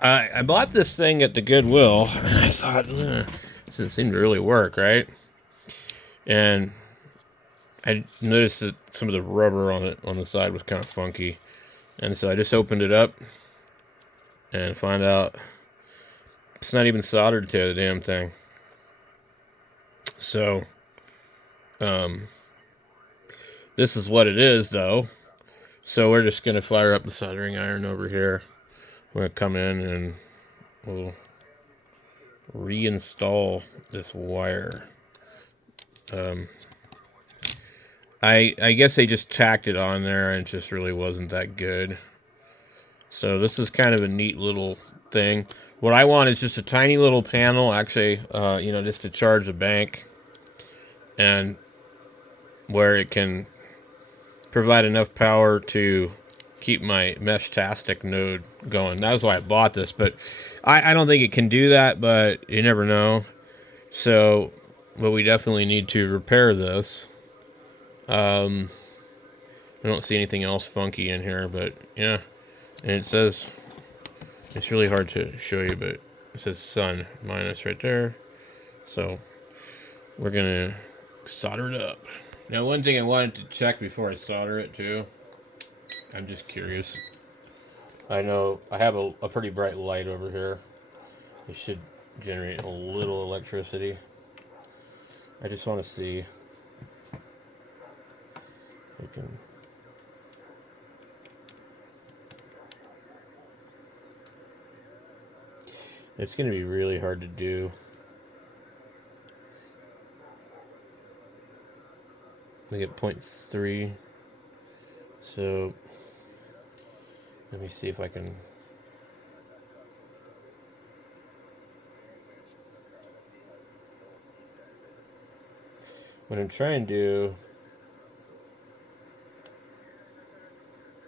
I bought this thing at the Goodwill, and I thought, this doesn't seem to really work, right? And I noticed that some of the rubber on the side was kind of funky, and so I just opened it up and find out it's not even soldered to the damn thing. So, um, this is what it is, though. So we're just gonna fire up the soldering iron over here. We're gonna come in and we'll reinstall this wire. Um, I guess they just tacked it on there and it just really wasn't that good. So this is kind of a neat little thing. What I want is just a tiny little panel, actually, just to charge the bank, and where it can provide enough power to keep my Meshtastic node going. That was why I bought this, but I don't think it can do that, but you never know. So, but we definitely need to repair this. I don't see anything else funky in here, but yeah. And it says, it's really hard to show you, but it says sun minus right there. So we're gonna solder it up. Now, one thing I wanted to check before I solder it too, I'm just curious. I know I have a pretty bright light over here. It should generate a little electricity. I just want to see if I can. It's going to be really hard to do. We get 0.3. So let me see if I can. What I'm trying to do.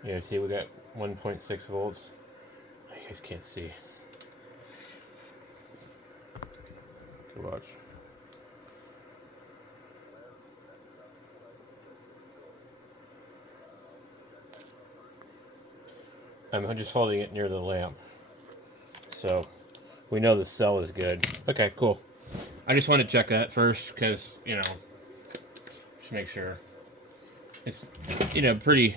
Yeah, see, we got 1.6 volts. You guys can't see. Watch. I'm just holding it near the lamp. So we know the cell is good. Okay, cool. I just want to check that first because, just make sure. It's, pretty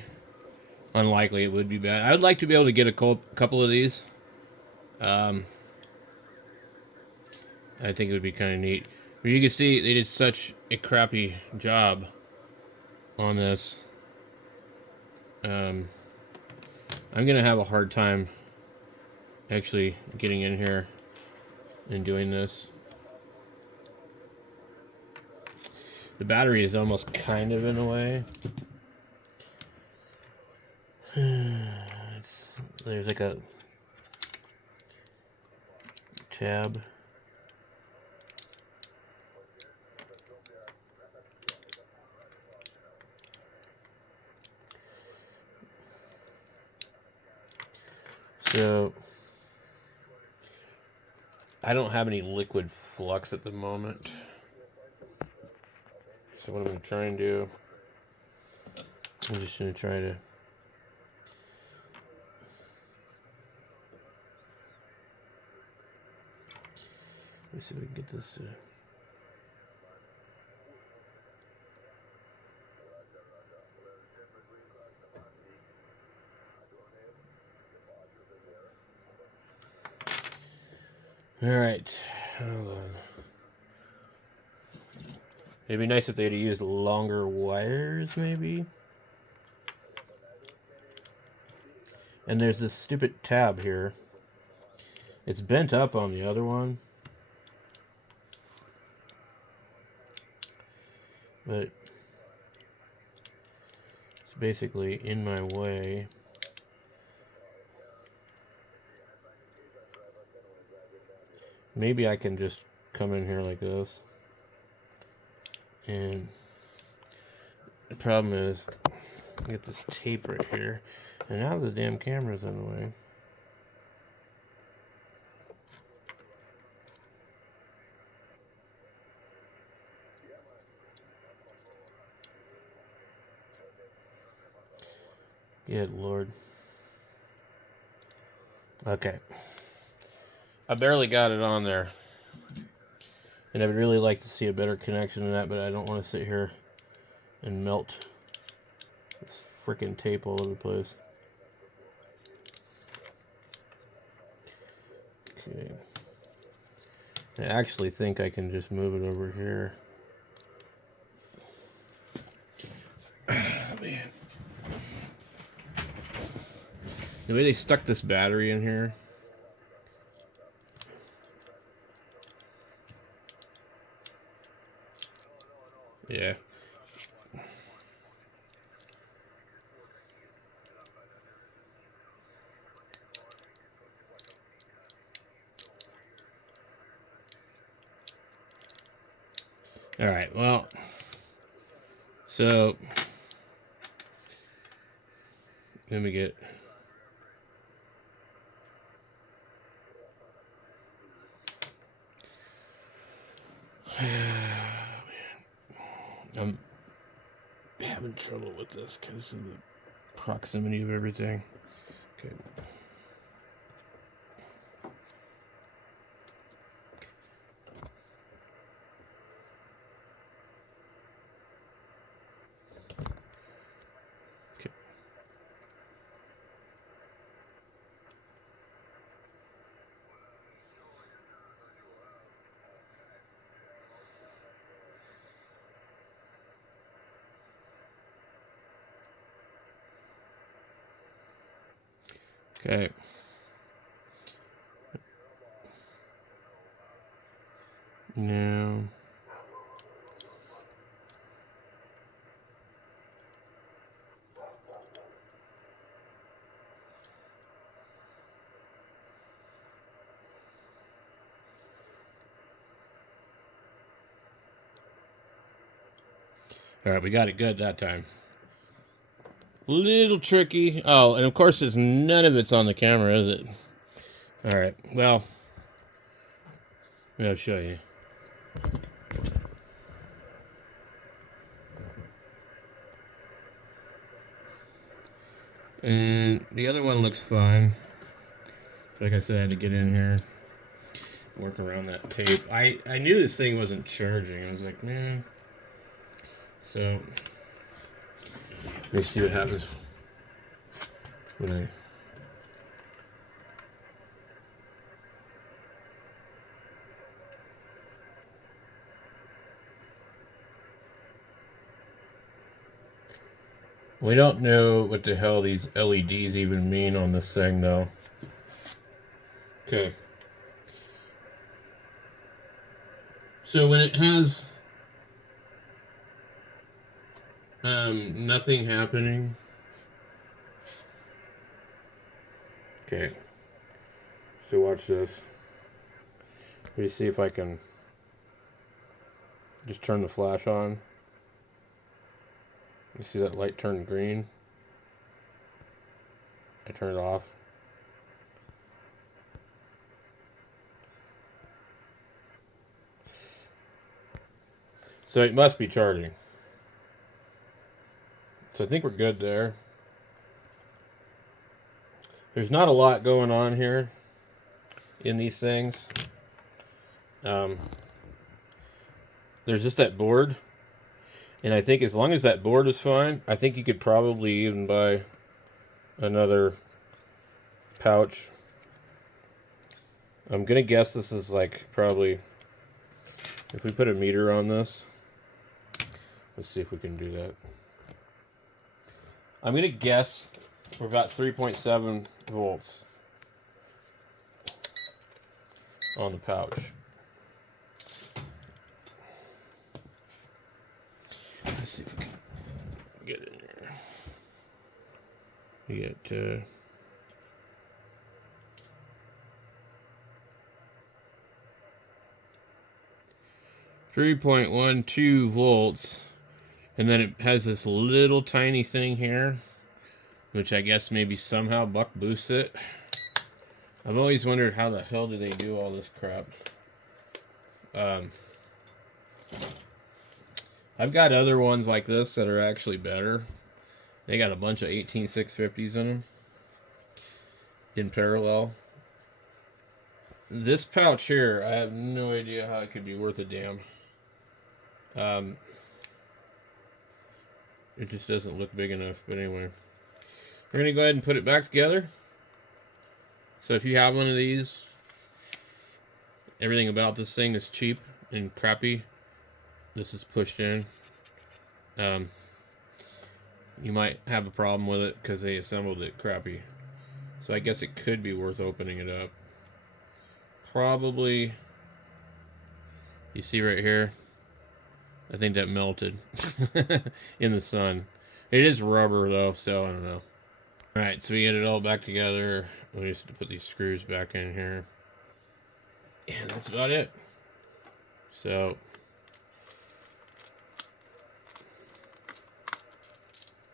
unlikely it would be bad. I would like to be able to get a couple of these. I think it would be kind of neat. But you can see they did such a crappy job on this. I'm going to have a hard time actually getting in here and doing this. The battery is almost kind of in the way. There's like a tab. So I don't have any liquid flux at the moment. So what I'm going to try and do, I'm just going to try to let me see if we can get this to. All right, hold on. It'd be nice if they'd used longer wires, maybe. And there's this stupid tab here. It's bent up on the other one, but it's basically in my way. Maybe I can just come in here like this. And the problem is, I get this tape right here, and now the damn camera's in the way. Good Lord. Okay. I barely got it on there. And I would really like to see a better connection than that, but I don't want to sit here and melt this freaking tape all over the place. Okay. I actually think I can just move it over here. Man. The way they stuck this battery in here. Yeah. All right, well, so let me get I'm having trouble with this because of the proximity of everything. Okay. Okay. Now, all right, we got it good that time. Little tricky. Oh, and of course, none of it's on the camera, is it? All right. Well, I'll show you. And the other one looks fine. Like I said, I had to get in here, work around that tape. I knew this thing wasn't charging. I was like, man. So, let me see what happens when I... We don't know what the hell these LEDs even mean on this thing, though. Okay. So when it has nothing happening. Okay. So watch this. Let me see if I can just turn the flash on. You see that light turn green? I turn it off. So it must be charging. So I think we're good there. There's not a lot going on here in these things. There's just that board. And I think as long as that board is fine, I think you could probably even buy another pouch. I'm going to guess this is like probably, if we put a meter on this, let's see if we can do that. I'm going to guess we're about 3.7 volts on the pouch. Let's see if we can get it in there. You get 3.12 volts, and then it has this little tiny thing here, which I guess maybe somehow buck boosts it. I've always wondered how the hell do they do all this crap. I've got other ones like this that are actually better. They got a bunch of 18650s in them in parallel. this pouch here, I have no idea how it could be worth a damn. It just doesn't look big enough. But anyway, we're going to go ahead and put it back together. So if you have one of these, everything about this thing is cheap and crappy. This is pushed in. You might have a problem with it because they assembled it crappy. So I guess it could be worth opening it up. Probably. You see right here? I think that melted in the sun. It is rubber though, so I don't know. Alright, so we get it all back together. We just have to put these screws back in here. And that's about it. So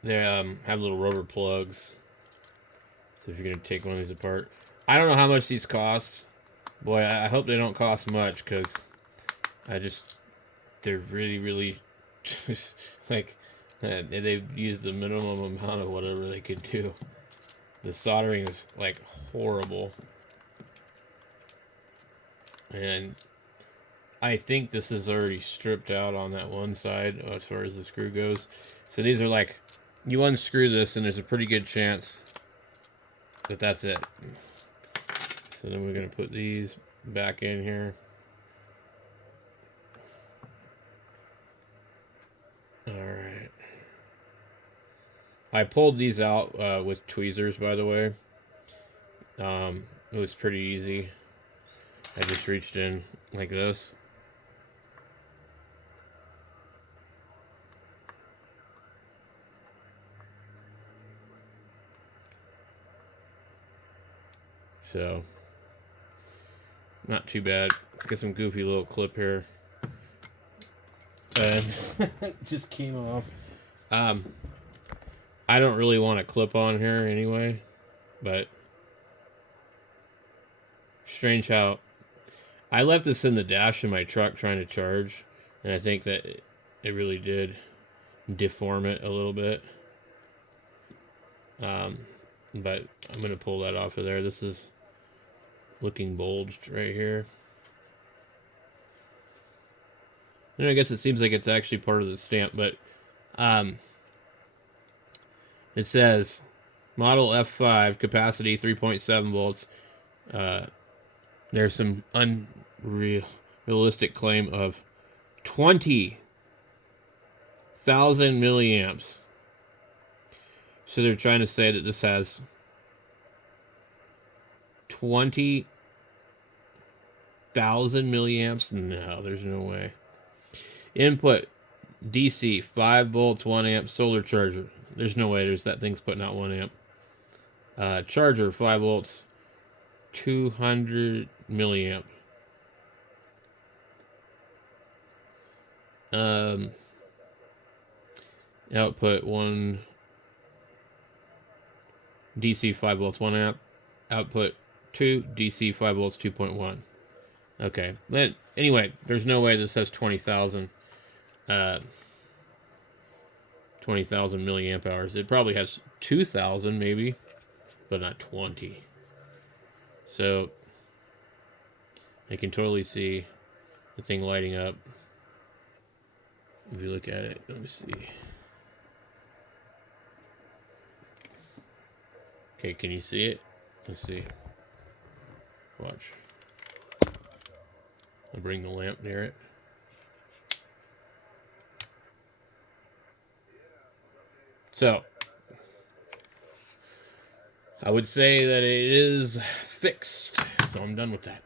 they have little rubber plugs. So if you're going to take one of these apart. I don't know how much these cost. Boy, I hope they don't cost much, because they're really, really, like, they've used the minimum amount of whatever they could do. The soldering is, like, horrible. And I think this is already stripped out on that one side as far as the screw goes. So these are like, you unscrew this and there's a pretty good chance that that's it. So then we're going to put these back in here. Alright. I pulled these out with tweezers, by the way. It was pretty easy. I just reached in like this. So, not too bad. Let's get some goofy little clip here. And just came off. I don't really want a clip on here anyway, but strange how I left this in the dash in my truck trying to charge, and I think that it really did deform it a little bit. But I'm going to pull that off of there. This is looking bulged right here. And I guess it seems like it's actually part of the stamp, but it says model F5, capacity 3.7 volts. There's some unrealistic claim of 20,000 milliamps. So they're trying to say that this has 20,000 milliamps. No, there's no way. Input DC 5 volts 1 amp solar charger. There's no way that thing's putting out 1 amp. Charger 5 volts 200 milliamp. Output 1 DC 5 volts 1 amp. Output 2 DC 5 volts 2.1. Okay, but anyway, there's no way this has 20,000 milliamp hours. It probably has 2,000 maybe, but not 20. So I can totally see the thing lighting up. If you look at it, let me see. Okay, can you see it? Let's see. Watch. I'll bring the lamp near it. So, I would say that it is fixed. So I'm done with that.